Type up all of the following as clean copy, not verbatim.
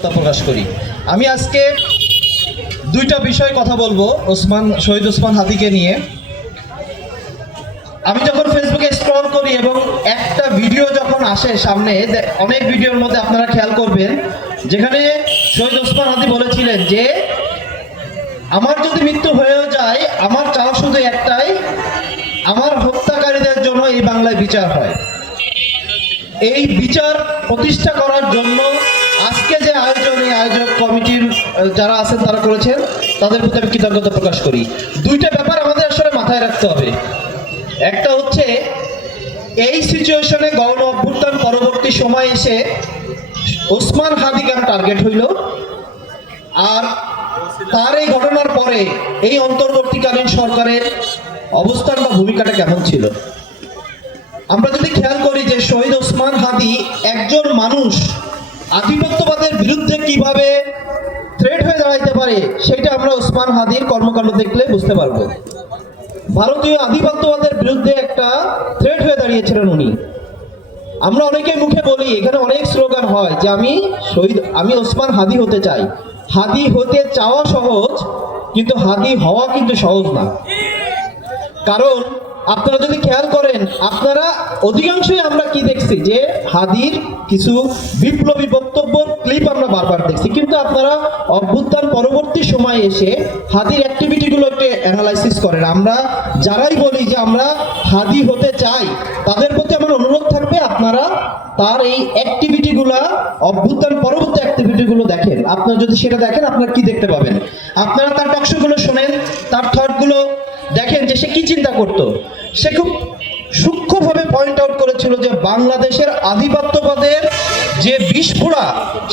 প্রকাশ করি। আমি আজকে দুইটা বিষয় কথা বলবো শহীদ ওসমান হাদিকে নিয়ে। আমি যখন ফেসবুকে স্ক্রল করি এবং একটা ভিডিও যখন আসে সামনে, অনেক ভিডিওর মধ্যে আপনারা খেয়াল করবেন যেখানে শহীদ ওসমান হাদি বলেছিলেন যে আমার যদি মৃত্যু হয়েও যায় আমার চাওয়া শুধু একটাই, আমার হত্যাকারীদের জন্য এই বাংলায় বিচার হয়। এই বিচার প্রতিষ্ঠা করার জন্য আজকে যে আয়োজন, এই আয়োজক কমিটির যারা আছেন তারা করেছেন, তাদের প্রতি আমি কৃতজ্ঞতা প্রকাশ করি। দুইটা ব্যাপার আমাদের আসলে মাথায় রাখতে হবে। একটা হচ্ছে এই সিচুয়েশনে গণ অভ্যুত্থান পরবর্তী সময় এসে ওসমান হাদি কেন টার্গেট হইল, আর তার এই ঘটনার পরে এই অন্তর্বর্তীকালীন সরকারের অবস্থান বা ভূমিকাটা কেমন ছিল। আমরা যদি খেয়াল করি যে শহীদ ওসমান হাদি একজন মানুষ আধিপত্যবাদের বিরুদ্ধে কিভাবে থ্রেট হয়ে দাঁড়াইতে পারে, সেটা আমরা ওসমান হাদির কর্মকাণ্ড দেখলে বুঝতে পারবো। ভারতীয় আধিপত্যবাদের বিরুদ্ধে একটা থ্রেট হয়ে দাঁড়িয়েছিলেন উনি। আমরা অনেকে মুখে বলি, এখানে অনেক স্লোগান হয় যে আমি ওসমান হাদি হতে চাই। হাদি হতে চাওয়া সহজ, কিন্তু হাদি হওয়া কিন্তু সহজ না। কারণ আপনারা যদি খেয়াল করেন, আপনারা অধিকাংশই আমরা কি দেখছি যে হাদির কিছু বিপ্লবী বক্তব্য ক্লিপ আমরা বারবার দেখছি, কিন্তু আপনারা অভ্যুত্থান পরবর্তী সময়ে এসে হাদির অ্যাক্টিভিটিগুলো একটু অ্যানালাইসিস করেন। আমরা যারাই বলি যে আমরা হাদি হতে চাই, তাদের প্রতি আমার অনুরোধ থাকবে আপনারা তার এই অ্যাক্টিভিটিগুলা, অভ্যুত্থান পরবর্তী অ্যাক্টিভিটিগুলো দেখেন। আপনারা যদি সেটা দেখেন, আপনারা কি দেখতে পাবেন? আপনারা তার টকশোগুলো শোনেন, তার থটগুলো দেখেন যে সে কি চিন্তা করত। সে খুব সূক্ষ্মভাবে পয়েন্ট আউট করেছিল যে বাংলাদেশের আধিপত্যবাদের যে বিস্ফোরা,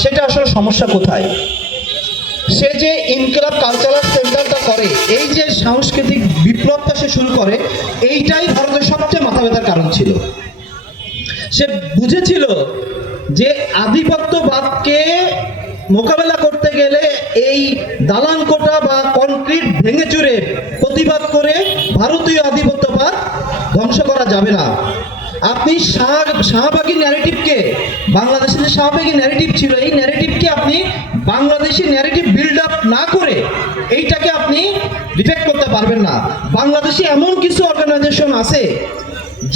সেটা আসলে সমস্যা কোথায়। সে যে ইনকিলাব কালচারাল সেন্টারটা করে, এই যে সাংস্কৃতিক বিপ্লবটা সে শুরু করে, এইটাই ভারতের সবচেয়ে মাথা ব্যথার কারণ ছিল। সে বুঝেছিল যে আধিপত্যবাদকে মোকাবেলা করতে গেলে এই দালান কোটা বা কনক্রিট ভেঙে চুরে প্রতিবাদ করে ভারতীয় আধিপত্যবাদ ধ্বংস করা যাবে না। আপনি শাহবাগী ন্যারেটিভকে, বাংলাদেশের যে শাহবাগী ন্যারেটিভ ছিল, এই ন্যারেটিভকে আপনি বাংলাদেশি ন্যারেটিভ বিল্ড আপ না করে এইটাকে আপনি ডিফেক্ট করতে পারবেন না। বাংলাদেশে এমন কিছু অর্গানাইজেশন আছে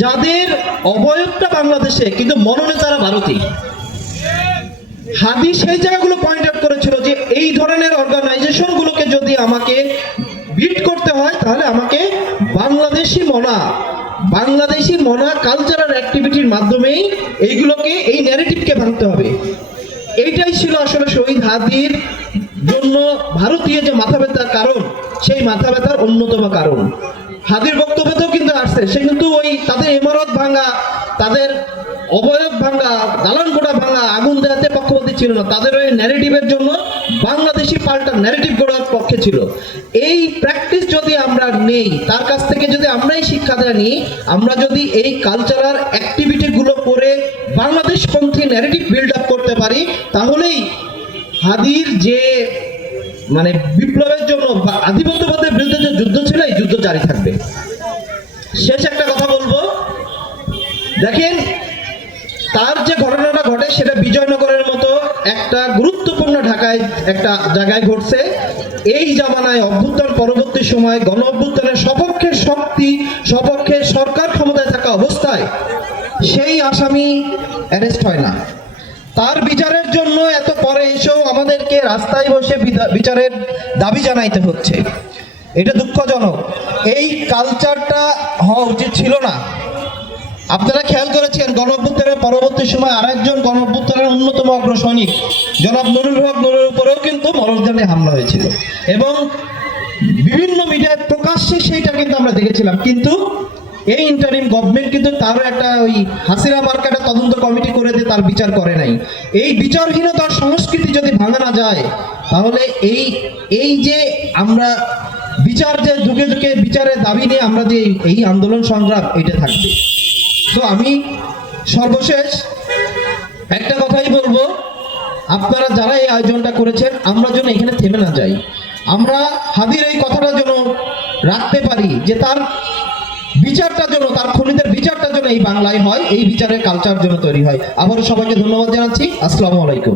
যাদের অবয়বটা বাংলাদেশে, কিন্তু মননে তারা ভারতীয়। হাদি সেই জায়গাগুলো পয়েন্ট আউট করেছিল যে এই ধরনের অর্গানাইজেশনগুলোকে যদি আমাকে বিট করতে হয়, তাহলে আমাকে বাংলাদেশি মনা কালচারাল অ্যাক্টিভিটির মাধ্যমেই এইগুলোকে, এই ন্যারেটিভকে ভাঙতে হবে। এইটাই ছিল আসলে শহীদ হাদির জন্য ভারতীয় যে মাথা ব্যথার কারণ, সেই মাথা ব্যথার অন্যতম কারণ। হাদির বক্তব্যতেও কিন্তু আসছে, সে কিন্তু ওই তাদের ইমারত ভাঙা, তাদের অবয়ব ভাঙা, দালান কোটা ভাঙা, আগুন দেওয়াতে পক্ষপাতী ছিল না। তাদের ওই ন্যারেটিভের জন্য বাংলাদেশি পাল্টা ন্যারেটিভ গড়ার পক্ষে ছিল। এই প্র্যাকটিস যদি আমরা নেই, তার কাছ থেকে যদি আমরাই শিক্ষাটা নিই, আমরা যদি এই কালচারাল অ্যাক্টিভিটিগুলো করে বাংলাদেশপন্থী ন্যারেটিভ বিল্ড আপ করতে পারি, তাহলেই হাদির যে মানে বিপ্লবের জন্য আধিপত্যবাদের বিরুদ্ধে যে যুদ্ধ ছিল, এই যুদ্ধ জারি থাকবে। শেষ একটা কথা বলবো, দেখেন তার যে ঘটনাটা ঘটে সেটা বিজয়নগরের মতো একটা গুরুত্বপূর্ণ ঢাকায় একটা জায়গায় ঘটছে। এই জামানায় অভ্যুত্থান পরবর্তী সময় গণ অভ্যুত্থানের সপক্ষের শক্তি, সপক্ষের সরকার ক্ষমতায় থাকা অবস্থায় সেই আসামি অ্যারেস্ট হয় না। তার বিচারের জন্য এত পরে এসেও আমাদেরকে রাস্তায় বসে বিচারের দাবি জানাইতে হচ্ছে। এটা দুঃখজনক। এই কালচারটা হওয়া উচিত ছিল না। আপনারা খেয়াল করেছেন গণ অভ্যুত্থানের পরবর্তী সময় আরেকজন গণ অভ্যুত্থানের অন্যতম অগ্রসৈনিক জনাব নুরুল হক নুরের উপরেও কিন্তু মরণদণ্ডে হামলা হয়েছিল, এবং বিভিন্ন মিডিয়ায় প্রকাশ্যে সেইটা কিন্তু আমরা দেখেছিলাম। কিন্তু এই ইন্টারিম গভর্নমেন্ট কিন্তু তারও একটা ওই হাসিনা মার্কাটা তদন্ত কমিটি করে দিয়ে তার বিচার করে নাই। এই বিচারহীনতার সংস্কৃতি যদি ভাঙা না যায়, তাহলে এই যে আমরা বিচার, যে যুগে যুগে বিচারের দাবি নিয়ে আমরা যে এই আন্দোলন সংগ্রাম, এটা থাকবে। তো আমি সর্বশেষ একটা কথাই বলবো, আপনারা যারা এই আয়োজনটা করেছেন, আমরা যেন এখানে থেমে না যাই। আমরা হাদির এই কথাটা যেন রাখতে পারি যে তার বিচারটা যেন, তার খুনিদের বিচারটা যেন এই বাংলায় হয়, এই বিচারের কালচার যেন তৈরি হয়। আবারও সবাইকে ধন্যবাদ জানাচ্ছি। আসসালামু আলাইকুম।